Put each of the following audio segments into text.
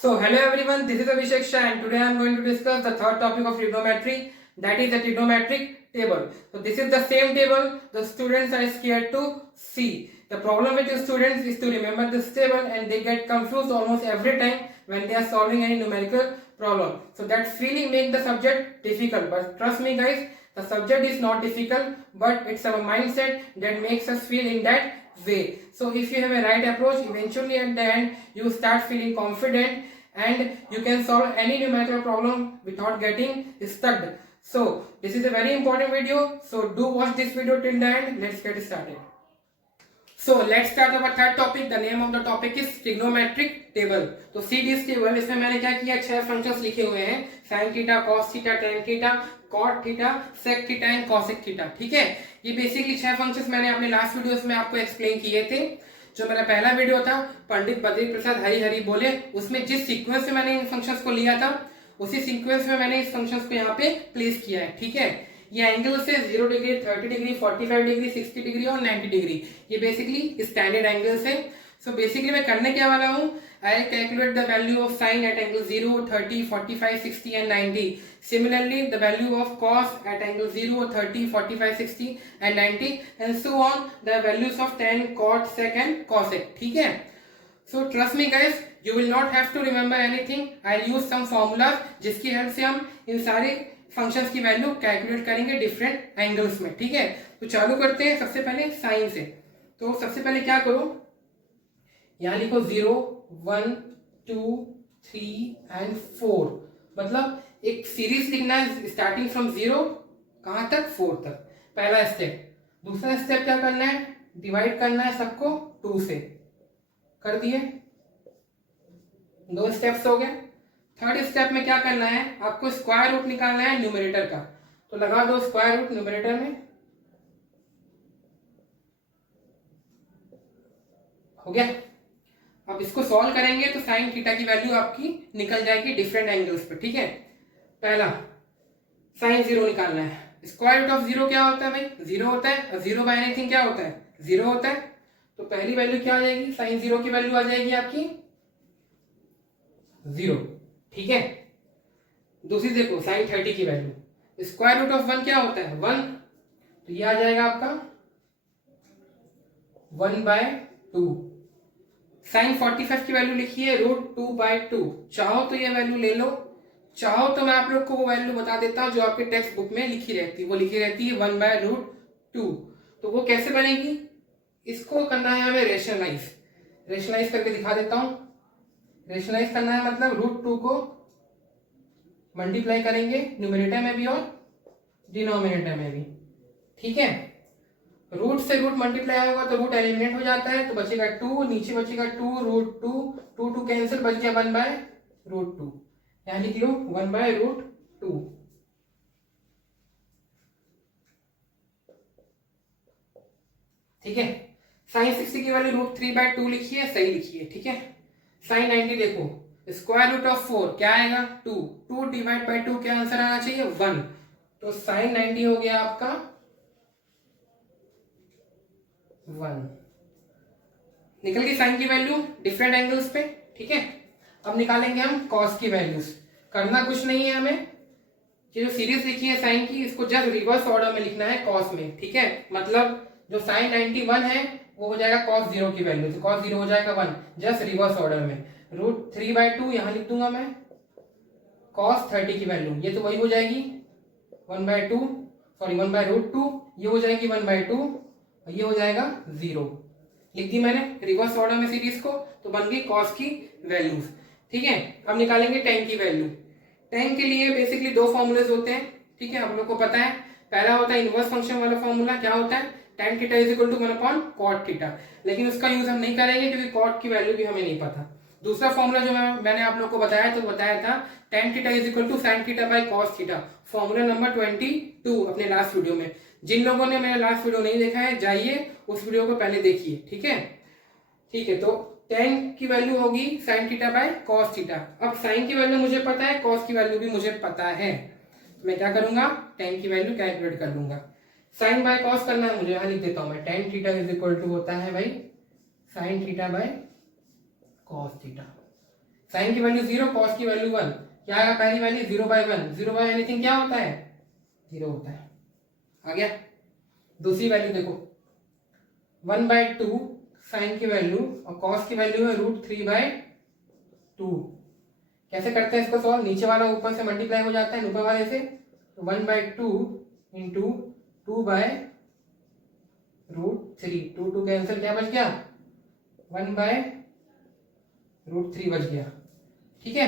So hello everyone, this is Abhishek Shah and today I am going to discuss the third topic of trigonometry, that is the trigonometric table. So this is the same table the students are scared to see. The problem with the students is to remember this table and they get confused almost every time when they are solving any numerical problem. So that feeling makes the subject difficult, but trust me guys, the subject is not difficult, but it's our mindset that makes us feel in that way. So if you have a right approach, eventually at the end you start feeling confident and you can solve any numerical problem without getting stuck. So this is a very important video, so do watch this video till the end. Let's get started. So let's start our third topic. The name of the topic is trigonometric table. तो see this table, इसमें मैंने क्या किया, 6 functions लिखे हुए हैं, sin theta, cos theta, tan theta, cot theta, sec theta and cosec theta. ठीक है, ये बेसिकली 6 फंक्शंस मैंने अपने लास्ट वीडियोस में आपको एक्सप्लेन किए थे. जो मेरा पहला वीडियो था पंडित बद्री प्रसाद हरी हरी बोले, उसमें जिस सीक्वेंस से मैंने इन फंक्शंस को लिया था उसी सीक्वेंस में मैंने इस फंक्शंस को यहाँ पे प्लेस किया है. ठीक है, ये एंगल से 0 डिग्री, 30 डिग्री, 45 डिग्री, 60 डिग्री और 90 डिग्री, ये बेसिकली स्टैंडर्ड एंगल्स है. सो बेसिकली मैं करने क्या वाला हूँ, I calculate the value of sine at angle 0, 30, 45, 60 and 90. Similarly, the value of cos at angle 0, 30, 45, 60 and 90 and so on, the values of tan, cot, sec and cosec. ठीक है, so trust me guys, you will not have to remember anything. I'll use some formulas जिसकी help से हम इन सारे functions की value calculate करेंगे different angles में. ठीक है, तो चालू करते हैं सबसे पहले साइन से. तो सबसे पहले क्या करो, यहाँ लिखो 0, 1, 2, 3 एंड 4. मतलब एक सीरीज लिखना है स्टार्टिंग फ्रॉम 0 कहां तक, 4 तक. पहला स्टेप. दूसरा स्टेप क्या करना है, डिवाइड करना है सबको 2 से. कर दिए, 2 स्टेप्स हो गए. थर्ड स्टेप में क्या करना है, आपको स्क्वायर रूट निकालना है न्यूमरेटर का. तो लगा दो स्क्वायर रूट न्यूमरेटर में. हो गया. अब इसको सॉल्व करेंगे तो साइन थीटा की वैल्यू आपकी निकल जाएगी डिफरेंट एंगल्स पे. ठीक है, पहला साइन 0 निकालना है. स्क्वायर रूट ऑफ 0 क्या होता है भाई, 0 होता है. और 0 बाय एनीथिंग क्या होता है, 0 होता है. तो पहली वैल्यू क्या आ जाएगी, साइन 0 की वैल्यू आ जाएगी आपकी 0. ठीक है, दूसरी देखो साइन 30 की वैल्यू. स्क्वायर रूट ऑफ 1 क्या होता है, 1. तो ये आ जाएगा आपका 1/2. साइन 45 की वैल्यू लिखी है √2/2. चाहो तो ये वैल्यू ले लो, चाहो तो मैं आप लोग को वो वैल्यू बता देता हूं जो आपके टेक्स्ट बुक में लिखी रहती है. वो लिखी रहती है 1/√2. तो वो कैसे बनेगी, इसको करना है हमें रेशनलाइज करके दिखा देता हूं. रेशनलाइज करना है मतलब √2 को मल्टीप्लाई करेंगे न्यूमरेटर में भी और डिनोमिनेटर में भी. ठीक है, रूट से रूट मल्टीप्लाई होगा तो रूट एलिमिनेट हो जाता है, तो बचेगा 2, नीचे बचेगा 2, √2, 2 कैंसिल, बच गया 1/√2. यहां लिख लो 1/√2. ठीक है, साइन 60 की वैल्यू √3/2 लिखी है, सही लिखी है. ठीक है, साइन 90 देखो, स्क्वायर रूट ऑफ 4 क्या आएगा, 2 डिवाइड बाय 2 क्या आंसर आना चाहिए, 1. तो साइन 90 हो गया आपका 1. निकल गई साइन की वैल्यू डिफरेंट एंगल्स पे. ठीक है, अब निकालेंगे हम कॉस की वैल्यूज. करना कुछ नहीं है हमें, ये जो सीरीज लिखी है साइन की, इसको जस्ट रिवर्स ऑर्डर में लिखना है कॉस में. ठीक है, मतलब जो साइन 91 है वो हो जाएगा कॉस 0 की वैल्यू, तो कॉस 0 हो जाएगा 1, जस्ट रिवर्स ऑर्डर में. √3/2 यहां लिख दूंगा मैं, कॉस 30 की वैल्यू ये तो वही हो जाएगी 1/2, ये हो जाएगी 1/2 और ये हो जाएगा 0. लिख दी मैंने रिवर्स ऑर्डर में सीरीज को, तो बन गई कॉस की वैल्यूज. ठीक है, अब निकालेंगे टेन की वैल्यू. टेन के लिए बेसिकली 2 फॉर्मूलेज होते हैं. ठीक है, आप लोग को पता है. पहला होता है इनवर्स फंक्शन वाला फॉर्मूला, क्या होता है, tan theta is equal to 1/cot theta. लेकिन उसका यूज हम नहीं करेंगे क्योंकि कॉट की वैल्यू भी हमें नहीं पता. दूसरा फॉर्मूला जो मैंने आप लोग को बताया था tan theta is equal to sin theta by cos theta, formula number 22 अपने लास्ट वीडियो में. जिन लोगों ने मेरा लास्ट वीडियो नहीं देखा है जाइए उस वीडियो को पहले देखिए. ठीक है, ठीक है, तो tan की वैल्यू होगी sin theta by cos theta. अब sin की वैल्यू मुझे पता है, cos की वैल्यू भी मुझे पता है, तो मैं क्या करूंगा, tan की वैल्यू कैलकुलेट कर लूंगा. साइन बाय कॉस करना है मुझे, यहां लिख देता हूं मैं, tan theta is equal to होता है भाई sin theta by cos theta. Sine की वैल्यू 0, कॉस की वैल्यू 1, क्या आएगा पहली वैल्यू 0/1, 0 एनीथिंग क्या होता है 0 होता है। आ गया। दूसरी वैल्यू देखो 1/2 साइन की वैल्यू और कॉस की वैल्यू है √3/2। कैसे करते हैं इसको सॉल्व, नीचे वाला ऊपर से मल्टीप्लाई हो जाता है ऊपर वाले से, 1/2 इंटू 2/√3, 2 कैंसिल, क्या बच गया 1/√3 बच गया। ठीक है,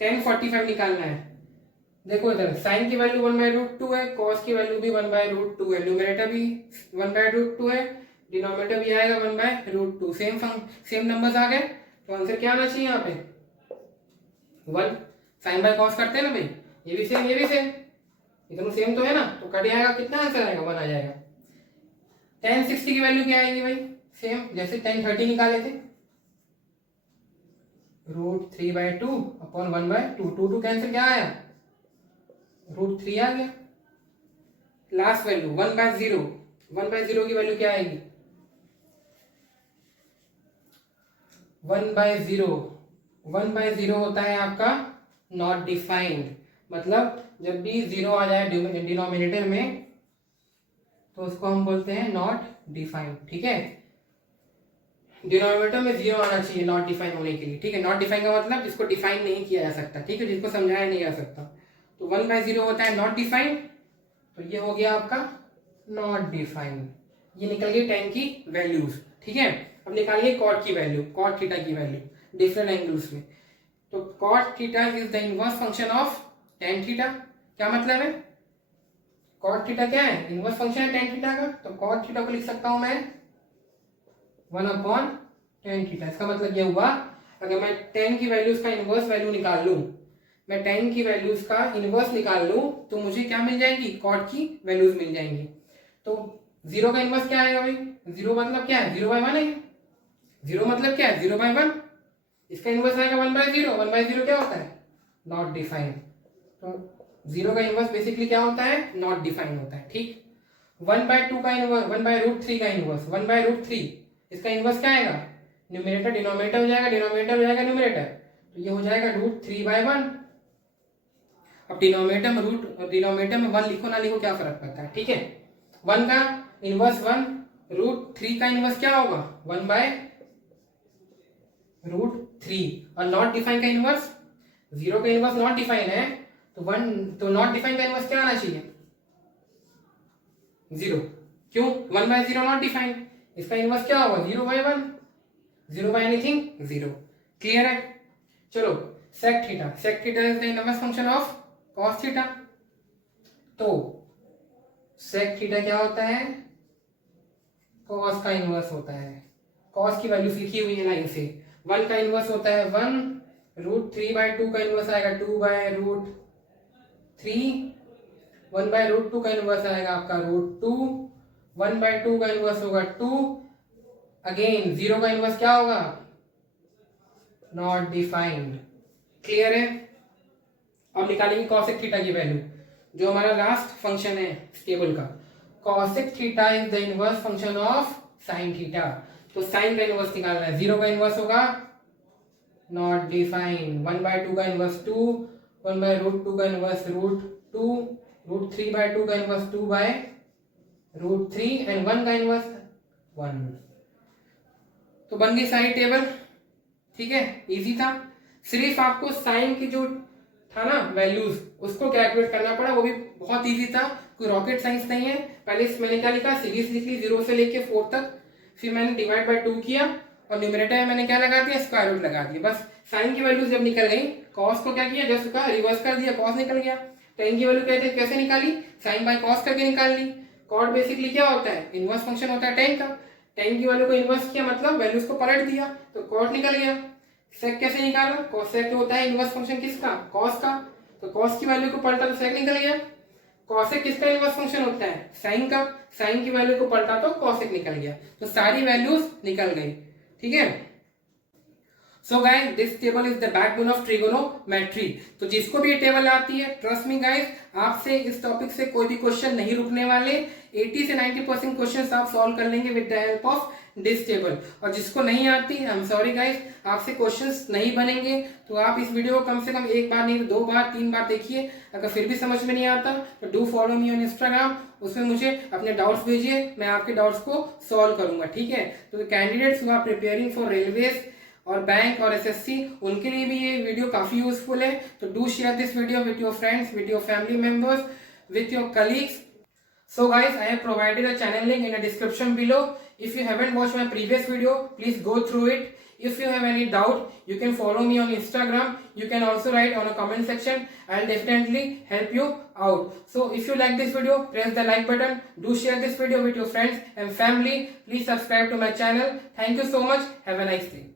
tan 45 निकालना है। देखो इधर साइन की वैल्यू 1/√2 है, कॉस की वैल्यू भी 1/√2 है, न्यूमरेटर भी 1/√2 है, डिनोमिनेटर भी आएगा 1/√2। सेम नंबर्स आ गए, तो आंसर क्या आना चाहिए यहाँ पे 1। साइन बाय कॉस करते हैं ना भाई, ये भी सेम ये भी सेम, ये दोनों सेम तो है ना, तो कट जाएगा, कितना आंसर आएगा 1 आ जाएगा। tan 60 की वैल्यू क्या आएगी भाई, सेम जैसे tan 30 निकाले थे, √3/2 अपॉन 1/2, 2 कैंसिल, क्या आया √3 आ गया। लास्ट वैल्यू 1/0, 1/0 की वैल्यू क्या आएगी 1/0, 1/0 होता है आपका नॉट डिफाइंड, मतलब जब भी 0 आ जाए डिनोमिनेटर में तो उसको हम बोलते हैं नॉट डिफाइंड। ठीक है, डिनोमिनेटर में 0 आना चाहिए नॉट डिफाइन होने के लिए। ठीक है, नॉट डिफाइन का मतलब जिसको डिफाइन नहीं किया जा सकता, ठीक है, जिसको समझाया नहीं जा सकता। तो 1/0 होता है नॉट डिफाइंड, तो ये हो गया आपका नॉट डिफाइंड। ये निकल गई tan की वैल्यूज। ठीक है, अब निकालिए कॉट की वैल्यू, कॉट थीटा की वैल्यू डिफरेंट एंगल्स में। तो cot theta is the inverse function of tan theta. क्या मतलब है, कॉट थीटा क्या है, इनवर्स फंक्शन है tan थीटा का, तो कॉट थीटा को लिख सकता हूं मैं 1/tan थीटा। इसका मतलब ये हुआ, अगर मैं tan की वैल्यूज का इनवर्स वैल्यू निकाल लूं, मैं tan की वैल्यूज का इनवर्स निकाल लूं, तो मुझे क्या मिल जाएगी, कॉट की वैल्यूज मिल जाएंगी। तो 0 का इनवर्स क्या आएगा भाई, 0 मतलब क्या है 0/1 है, 0 मतलब क्या है 0/1, इसका इनवर्स आएगा 1/0, 1/0 क्या होता है नॉट डिफाइंड। तो 0 का इनवर्स बेसिकली क्या होता है नॉट डिफाइंड होता है। ठीक, 1/2 का इनवर्स, 1/√3 का इनवर्स, 1/√3, इसका इनवर्स क्या आएगा, न्यूमरेटर डिनोमिनेटर हो जाएगा, डिनोमिनेटर हो जाएगा न्यूमरेटर, तो ये हो जाएगा √3/1। अब डिनोमिनेटर में 1 लिखो ना लिखो क्या फर्क पड़ता है। ठीक है, 1 का इनवर्स 1, √3 का इनवर्स क्या होगा 1/√3, और नॉट डिफाइन का इनवर्स, 0 का इनवर्स नॉट डिफाइन है, तो नॉट डिफाइन का इनवर्स क्या आना चाहिए 0। क्यों, 1/0 नॉट डिफाइन, इसका इनवर्स क्या होगा 0/1, 0 बाय एनीथिंग 0। क्लियर है। चलो sec theta, sec theta is the inverse function of cos theta. तो sec थीटा क्या होता है, cos का इनवर्स होता है। cos की वैल्यू लिखी हुई है लाइन से, 1 का इनवर्स होता है 1, √3/2 का इनवर्स आएगा 2/√3, 1/√2 का इनवर्स आएगा आपका √2, 1/2 का इनवर्स होगा 2, अगेन 0 का इनवर्स क्या होगा नॉट डिफाइंड। क्लियर है। अब निकालेंगे cosec थीटा की वैल्यू, जो हमारा लास्ट फंक्शन है टेबल का। cosec theta is the inverse function of sin theta. तो sin का इनवर्स निकालना है, 0 का इनवर्स होगा नॉट डिफाइंड, 1/2 का इनवर्स 2, 1/√2 का इनवर्स √2, √3/2 का इनवर्स 2/√3 एंड 1 का इनवर्स 1। तो बन गई सारी टेबल। ठीक है, इजी था, सिर्फ आपको साइन की जो था ना वैल्यूज उसको कैलकुलेट करना पड़ा, वो भी बहुत इजी था, कोई रॉकेट साइंस नहीं है। पहले मैंने क्या लिखा, सीरीज लिख ली 0 से लेके 4 तक, फिर मैंने डिवाइड बाय 2 किया और न्यूमरेटर में मैंने क्या लगा दिया स्क्वायर रूट लगा दिया। बस साइन की वैल्यूज जब निकल गई, कॉस को क्या किया जस्ट उसका रिवर्स कर दिया, कॉस निकल गया। टेन की वैल्यू कहते कैसे निकाली, साइन बाय कॉस करके निकाल ली। कॉट बेसिकली क्या होता है इनवर्स फंक्शन होता है टेन का, टेन की वैल्यू को इनवर्स किया मतलब वैल्यूज को पलट दिया तो कॉट निकल गया। सेक कैसे निकाला, कोसेक होता है इनवर्स फंक्शन किसका कॉस का, तो कॉस की वैल्यू को पलटा तो सेक निकल गया। कॉसेक किसका इनवर्स फंक्शन होता है साइन का, साइन की वैल्यू को पलटा तो कॉसेक निकल गया, तो सारी वैल्यूज निकल गई। ठीक है, so guys this table is the backbone of trigonometry. तो जिसको भी ये टेबल आती है ट्रस्ट मी गाइस, आपसे इस टॉपिक से कोई भी क्वेश्चन नहीं रुकने वाले, 80 से 90% क्वेश्चंस आप सॉल्व कर लेंगे with the help of this table. और जिसको नहीं आती, आई एम सॉरी गाइस, आपसे क्वेश्चंस नहीं बनेंगे, तो आप इस वीडियो को कम से कम एक बार नहीं तो 2 बार 3 बार देखिए। अगर फिर भी समझ में नहीं आता तो do follow me on Instagram, उसमें मुझे अपने डाउट्स भेजिए, मैं आपके डाउट्स को सॉल्व करूंगा, ठीक है। तो candidates who are preparing for railways और बैंक और एसएससी, उनके लिए भी ये वीडियो काफी यूजफुल है। तो do share this video with your friends, with your family members, with your colleagues. So guys, I have provided a channel link in the description below. If you haven't watched my previous video, please go through it. If you have any doubt, you can follow me on Instagram. You can also write on a comment section. I'll definitely help you out. So if you like this video, press the like button. Do share this video with your friends and family. Please subscribe to my channel. Thank you so much. Have a nice day.